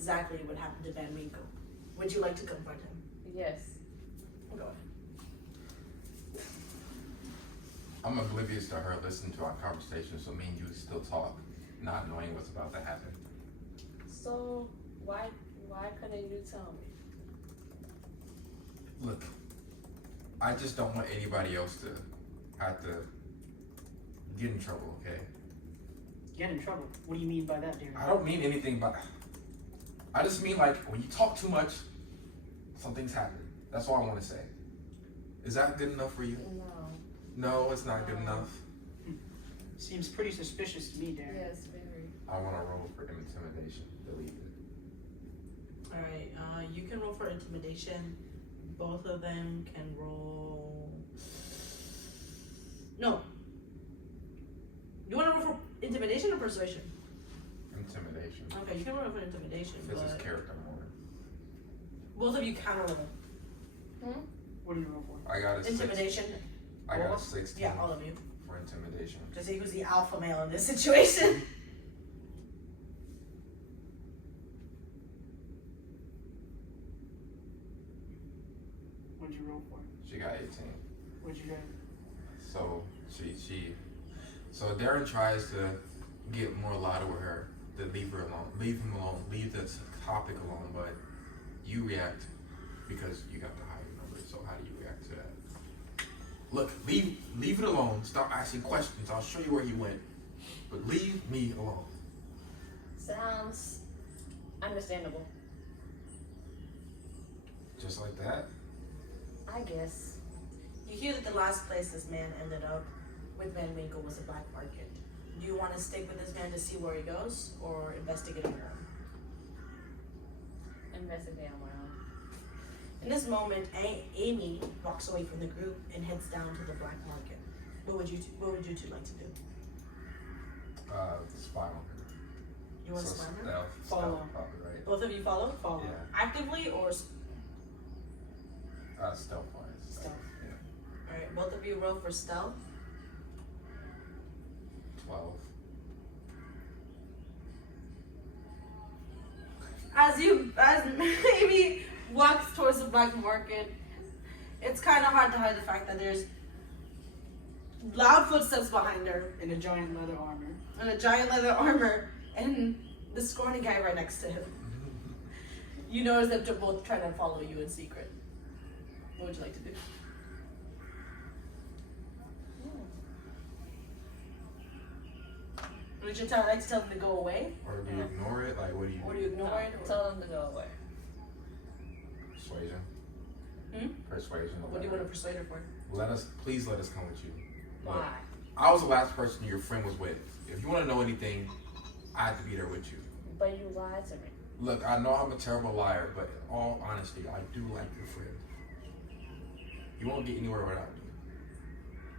exactly what happened to Van Winkle. Would you like to confront him? Yes. Go ahead. I'm oblivious to her listening to our conversation, so me and you still talk, not knowing what's about to happen. So why couldn't you tell me? Look, I just don't want anybody else to have to get in trouble, okay? Get in trouble. What do you mean by that, Darren? I don't mean anything, but I just mean like when you talk too much, something's happening. That's all I want to say. Is that good enough for you? No. No, it's not good enough. Seems pretty suspicious to me, Darren. Yes, very. I want to roll for intimidation. Delete it. Alright, you can roll for intimidation. Both of them can roll. No. You want to roll for intimidation or persuasion? Intimidation. Okay, you can roll for intimidation, This is but character more. both of you can roll. What do you roll for? I got a Intimidation. I got a 16 Yeah, all of you. for intimidation. To see who's the alpha male in this situation. What'd you roll for? She got 18. What'd you get? So so Darren tries to get more louder with her, to leave her alone, leave him alone, leave this topic alone, but you react because you got the higher number. So how do you react to that? Look, leave it alone. Stop asking questions. I'll show you where he went, but leave me alone. Sounds understandable. Just like that. I guess. You hear that the last place this man ended up with Van Winkle was a black market. Do you want to stick with this man to see where he goes, or investigate on your own? Investigate on my own. In this moment, Amy walks away from the group and heads down to the black market. What would you two like to do? Spy on her. You want to So spy on her? stealth, Follow. probably, right? Both of you follow? Follow. Yeah. Actively or Stealth wise. stealth? Yeah. Alright, both of you roll for stealth. 12. As Amy walks towards the black market, it's kind of hard to hide the fact that there's loud footsteps behind her In a giant leather armor. and a giant leather armor and the scrawny guy right next to him. You notice that they're both trying to follow you in secret. What would you like to do? Would you like to tell them to go away? Or do you ignore it? Like, what do you Or do you ignore it? Or Tell them to go away. Persuasion. Hmm? Persuasion. what do you want to persuade her for? Please let us come with you. Look, Why? I was the last person your friend was with. If you want to know anything, I have to be there with you. But you lied to me. Look, I know I'm a terrible liar, but in all honesty, I do like your friend. You won't get anywhere without me.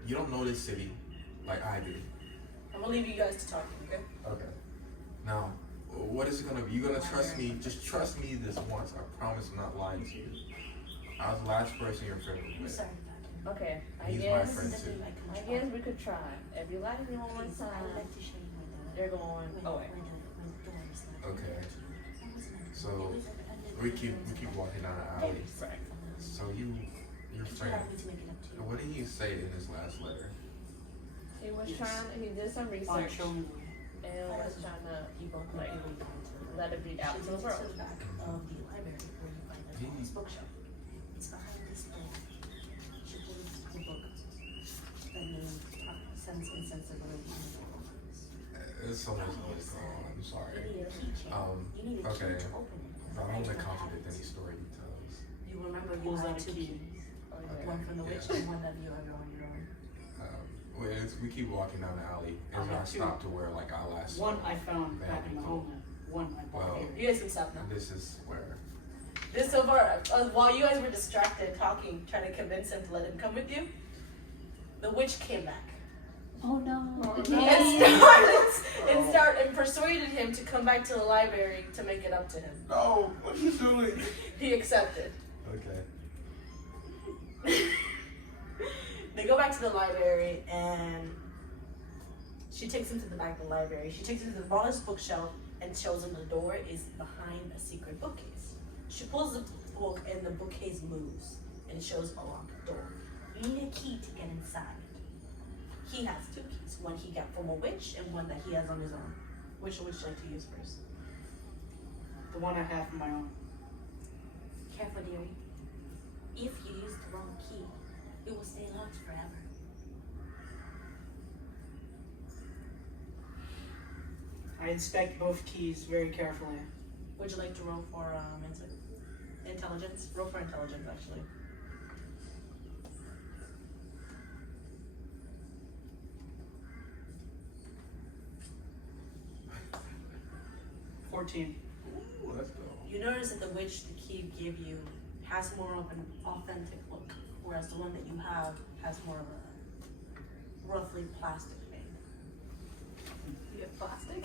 You don't know this city like I do. I'm gonna leave you guys to talk, okay? Okay. Now, what is it gonna be? You gonna trust me? Just trust me this once. I promise I'm not lying to you. I was the last person your friend was I'm with. sorry. Okay, I He's my guess. friend too. I guess we could try. If you lie to me one time, you're going away. Okay. So we keep walking down the alley. Right. So your friend, what did he say in his last letter? He was Yes. he did some Fine, research show me. and was trying to like let it be out to the world. Of the library where you find the Thomas bookshelf. It's behind this door. She pulls the book. The name Sense and Sensibility in the office. There's so much noise going on. I'm sorry. You need a keychain. You need a Okay. key to open it. I don't want to contradict any story he tells. You remember you Pulls had out a two key. keys. Oh, Okay. yeah. One from the witch Yeah. and one that you have on your own. We keep walking down the alley, I and have I two. stopped to where like our last. One I found back in the homeland. One I bought Well, here. You guys can stop now. And this is where. This so far, while you guys were distracted talking, trying to convince him to let him come with you, the witch came back. Oh no. And persuaded him to come back to the library to make it up to him. No, what are you doing? He accepted. Okay. They go back to the library and she takes him to the back of the library. She takes him to the smallest bookshelf and shows him the door is behind a secret secret bookcase. She pulls the book and the bookcase moves and it shows a locked door. You need a key to get inside. He has two keys, one he got from a witch and one that he has on his own. Which would you like to use first? The one I have on my own. Careful, dearie. If you use the wrong key, it will stay locked forever. I inspect both keys very carefully. Would you like to roll for intelligence? Roll for intelligence, actually. $14. Ooh, let's go. You notice that the witch the key gave you has more of an authentic look, whereas the one that you have has more of a roughly plastic made. You have plastic?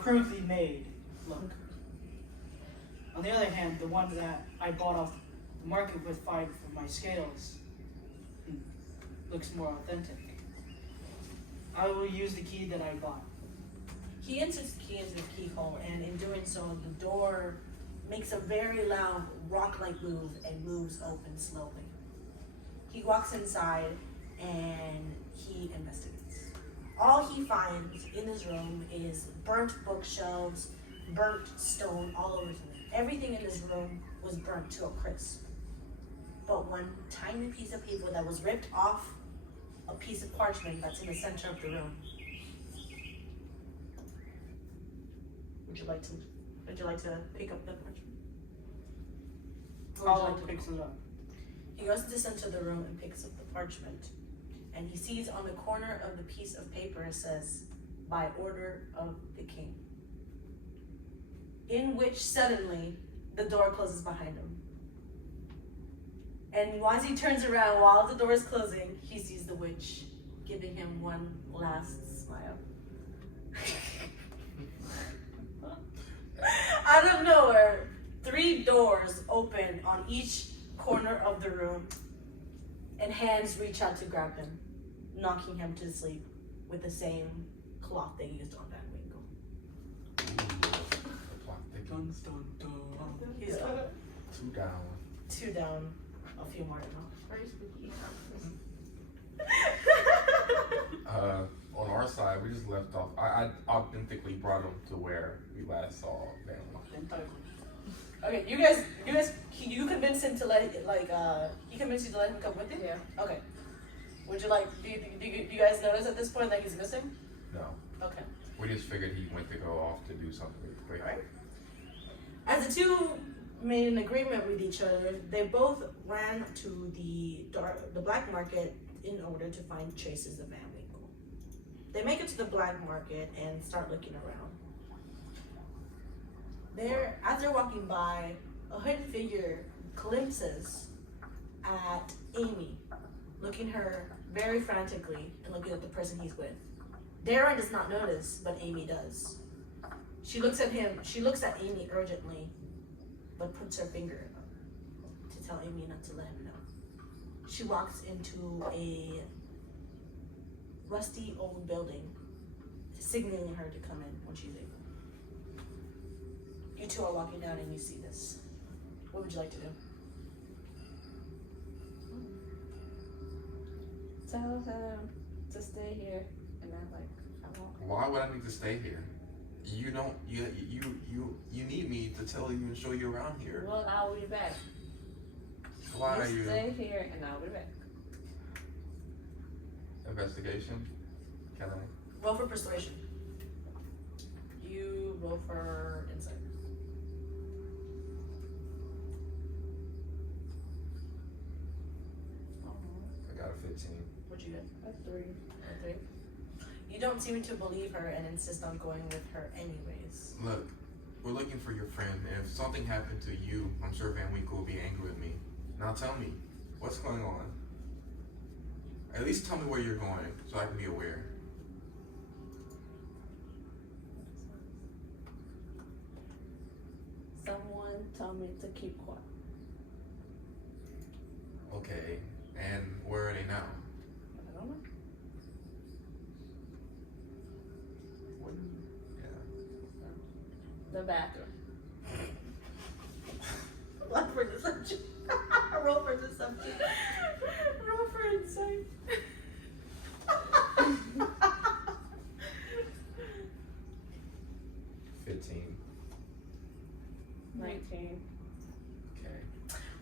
Crudely made look. On the other hand, the one that I bought off the market with 5 for my scales looks more authentic. I will use the key that I bought. He inserts the key into the keyhole, and in doing so, the door makes a very loud rock-like move and moves open slowly. He walks inside and he investigates. All he finds in his room is burnt bookshelves, burnt stone all over him. Everything in his room was burnt to a crisp. But one tiny piece of paper that was ripped off a piece of parchment that's in the center of the room. Would you like to pick up the parchment? Or would you Hollow like to- picks it up. He goes to the center of the room and picks up the parchment. And he sees on the corner of the piece of paper it says, "By order of the king." In which suddenly the door closes behind him. And as he turns around while the door is closing, he sees the witch giving him one last smile. Out of nowhere, 3 doors open on each corner of the room, and hands reach out to grab him, knocking him to sleep with the same cloth they used on Van Winkle. Ooh, the plot thickens. Dun, dun, dun. He's gone. 2 down. 2 down, a few more to go. Very spooky. On our side, we just left off. I authentically brought him to where we last saw Van Winkle. Okay, you convinced him to he convinced you to let him come with you? Yeah. Okay. Would you like, do you guys notice at this point that he's missing? No, Okay. we just figured he went to go off to do something really quick. Alright. As the two made an agreement with each other, they both ran to the black market in order to find traces of Van Winkle. They make it to the black market and start looking around. As they're walking by, a hooded figure glimpses at Amy, looking her very frantically and looking at the person he's with. Darren does not notice, but Amy does. She looks at Amy urgently, but puts her finger to tell Amy not to let him know. She walks into a rusty old building, signaling her to come in when she's able. You two are walking down and you see this. What would you like to do? Tell him to stay here, and I won't. Why would I need to stay here? You don't. You need me to tell you and show you around here. Well, I'll be back. Why are You you stay here, and I'll be back. investigation? Can I? Roll for persuasion. You roll for insight. I got a 15. What'd you get? A 3. A 3. You don't seem to believe her and insist on going with her anyways. Look, we're looking for your friend. If something happened to you, I'm sure Van Winkle will be angry with me. Now tell me, what's going on? At least tell me where you're going so I can be aware. Someone told me to keep quiet. Okay, and where are they now? I don't know. What? Yeah. The bathroom. Roll for deception. Roll for deception. Roll for insight. 15. 19. Okay.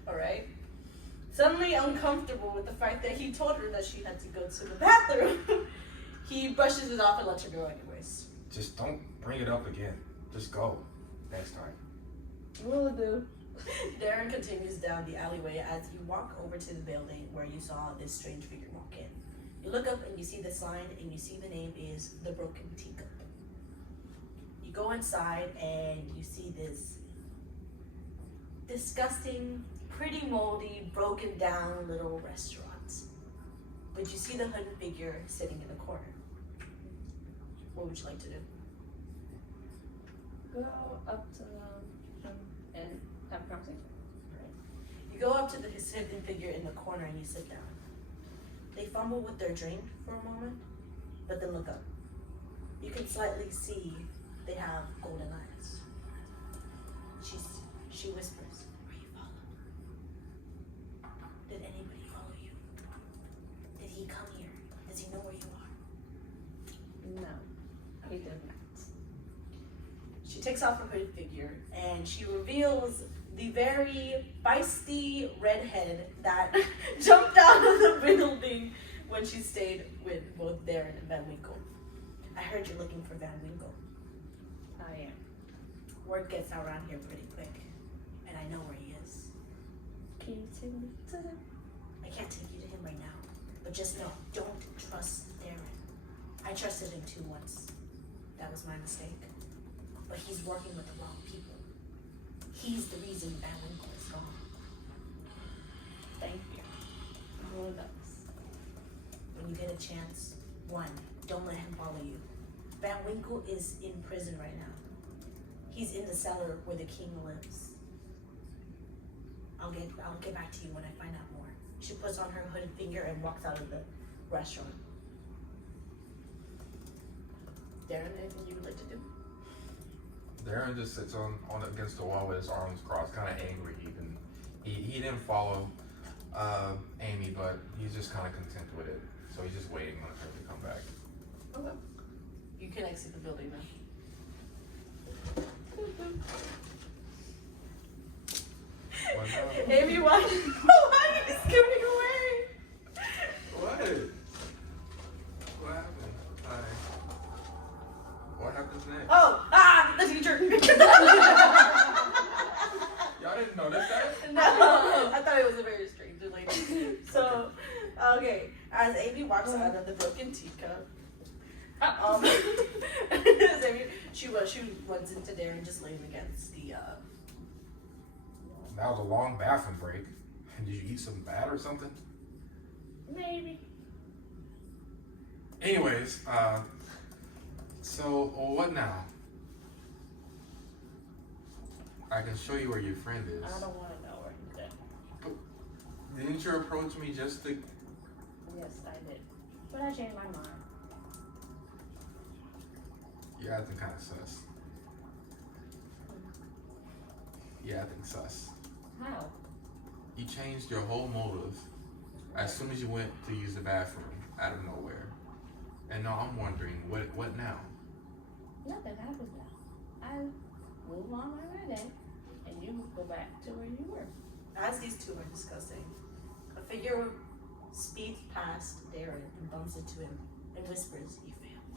Alright. Suddenly uncomfortable with the fact that he told her that she had to go to the bathroom, he brushes it off and lets her go anyways. Just don't bring it up again. Just go. Next time. Will do. Darren continues down the alleyway as you walk over to the building where you saw this strange figure walk in. You look up and you see the sign and you see the name is The Broken Teacup. You go inside and you see this disgusting, pretty moldy, broken down little restaurant. But you see the hooded figure sitting in the corner. What would you like to do? Go up to them and have a conversation. You go up to the hidden figure in the corner and you sit down. They fumble with their drink for a moment, but then look up. You can slightly see they have golden eyes. She whispers, "Were you followed? Did anybody follow you? Did he come here? Does he know where you are?" No, he does not. She takes off her hooded figure and she reveals the very feisty redhead that jumped out of the building when she stayed with both Darren and Van Winkle. I heard you're looking for Van Winkle. I am. Word gets out around here pretty quick, and I know where he is. Can you take me to him? I can't take you to him right now, but just know, don't trust Darren. I trusted him too once. That was my mistake. But he's working with the wrong people. He's the reason Van Winkle is gone. Thank you. Who knows? When you get a chance, one, don't let him follow you. Van Winkle is in prison right now. He's in the cellar where the king lives. I'll get back to you when I find out more. She puts on her hooded finger and walks out of the restaurant. Darren, anything you would like to do? Darren just sits on against the wall with his arms crossed, kind of angry even. He didn't follow Amy, but he's just kind of content with it. So he's just waiting on her to come back. Okay. You can exit the building now. What now? Amy, why are you skipping away? What? What happened? Hi. What happens next? Oh, the teacher. Y'all didn't notice that? No, I thought it was a very strange lady. So, okay, as Amy walks out of the broken teacup, as Amy, she runs into Darren just laying against the. That was a long bathroom break. Did you eat some bad or something? Maybe. Anyways, so what now? I can show you where your friend is. I don't want to know where he's at. Didn't you approach me just to? Yes, I did. But I changed my mind. You're acting kind of sus. You're acting sus. How? You changed your whole motive as soon as you went to use the bathroom out of nowhere. And now I'm wondering, what now? Nothing happens now. I move on my way, and you go back to where you were. As these two are discussing, a figure speeds past Darren and bumps into him and whispers, "You failed."